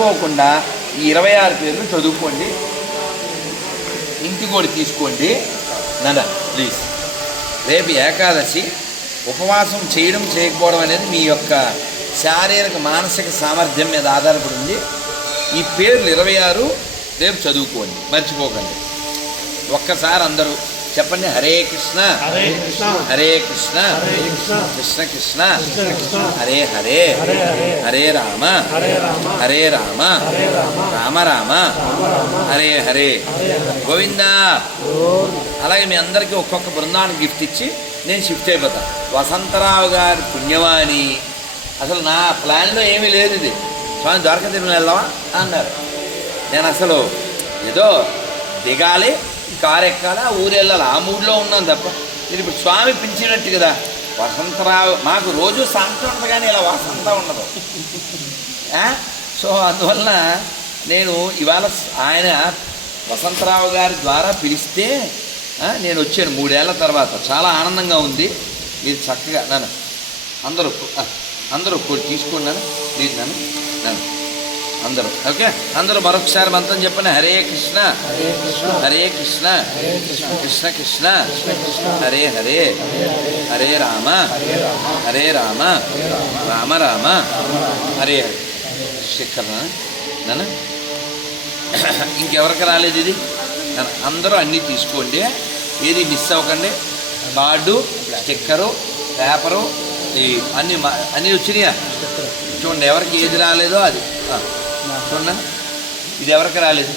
మర్చిపోకుండా ఈ ఇరవై ఆరు పేర్లు చదువుకోండి. ఇంటి కూడా తీసుకోండి. నన్న ప్లీజ్ రేపు ఏకాదశి. ఉపవాసం చేయడం చేయకపోవడం అనేది మీ యొక్క శారీరక మానసిక సామర్థ్యం మీద ఆధారపడి ఉంది ఈ పేర్లు ఇరవై ఆరు రేపు చదువుకోండి. మర్చిపోకండి. ఒక్కసారి అందరూ చెప్పండి హరే కృష్ణ. హరే కృష్ణ. హరే కృష్ణ. కృష్ణ. కృష్ణ హరే హరే. హరే రామ. హరే రామ. రామ. రామ. హరే హరే. గోవిందా. అలాగే మీ అందరికీ ఒక్కొక్క బృందానికి గిఫ్ట్ ఇచ్చి నేను షిఫ్ట్ అయిపోతా. వసంతరావు గారి పుణ్యవాణి. అసలు నా ప్లాన్లో ఏమీ లేదు ఇది. స్వామి ద్వారకా తిరుమల వెళ్దామా? అన్నారు. నేను అసలు ఏదో దిగాలి కారు ఎక్కాలి? ఆ ఊరు వెళ్ళాలి? ఆ మూడ్లో ఉన్నాం తప్ప. ఇది ఇప్పుడు స్వామి పిలిచినట్టు కదా. వసంతరావు మాకు రోజు సాంతం ఉండదు కానీ ఇలా వసంత ఉండదు. సో అందువలన నేను ఇవాళ ఆయన వసంతరావు గారి ద్వారా పిలిస్తే నేను వచ్చాను మూడేళ్ళ తర్వాత. చాలా ఆనందంగా ఉంది. మీరు చక్కగా నన్ను అందరూ అందరూ కొ- తీసుకోండి నన్ను. నన్ను నన్ను. అందరూ. ఓకే? అందరూ మరొకసారి మంత్రం చెప్పండి. హరే కృష్ణ. హరే కృష్ణ. హరే కృష్ణ. కృష్ణ. హరే హరే. హరే రామ. హరే రామ. రామ. రామ. హరే హరే. శిఖర్ నాన్న ఇంకెవరికి రాలేదు ఇది? అందరూ అన్నీ తీసుకోండి. ఏది మిస్ అవ్వకండి. కార్డు స్టిక్కరు పేపరు ఈ అన్ని అన్నీ వచ్చినాయా? చూడండి ఎవరికి ఏది రాలేదో అది. చూడండి ఇది ఎవరికి రాలేదు?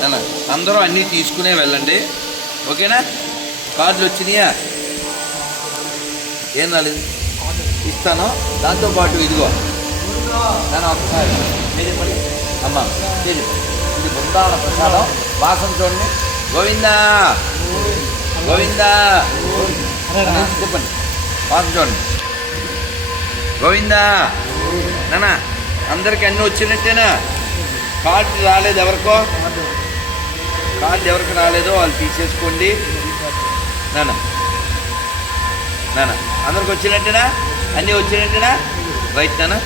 నాన్న అందరూ అన్నీ తీసుకునే వెళ్ళండి. ఓకేనా? కార్డులు వచ్చినాయా? ఏం రాలేదు? ఇస్తాను. దాంతోపాటు ఇదిగో. నన్ను ఒకసారి. మీరు ఇవ్వండి అమ్మ ఇవ్వండి. ఇది బృందావన ప్రసాదం. వాసన చూడండి. గోవిందా! గోవిందా! చెప్పండి. వాసన చూడండి. గోవిందా! నాన్న అందరికి అన్నీ వచ్చినట్టేనా? కార్డు రాలేదు ఎవరికో? కార్డు ఎవరికి రాలేదో వాళ్ళు తీసేసుకోండి. నాన్న నాన్న అందరికి వచ్చినట్టేనా? అన్నీ వచ్చినట్టేనా? రైట్ నాన్న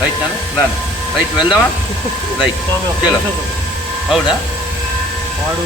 రైట్ నాన్న రాను రైట్ వెళ్దామా? రైట్. చలో. అవునా? వాడు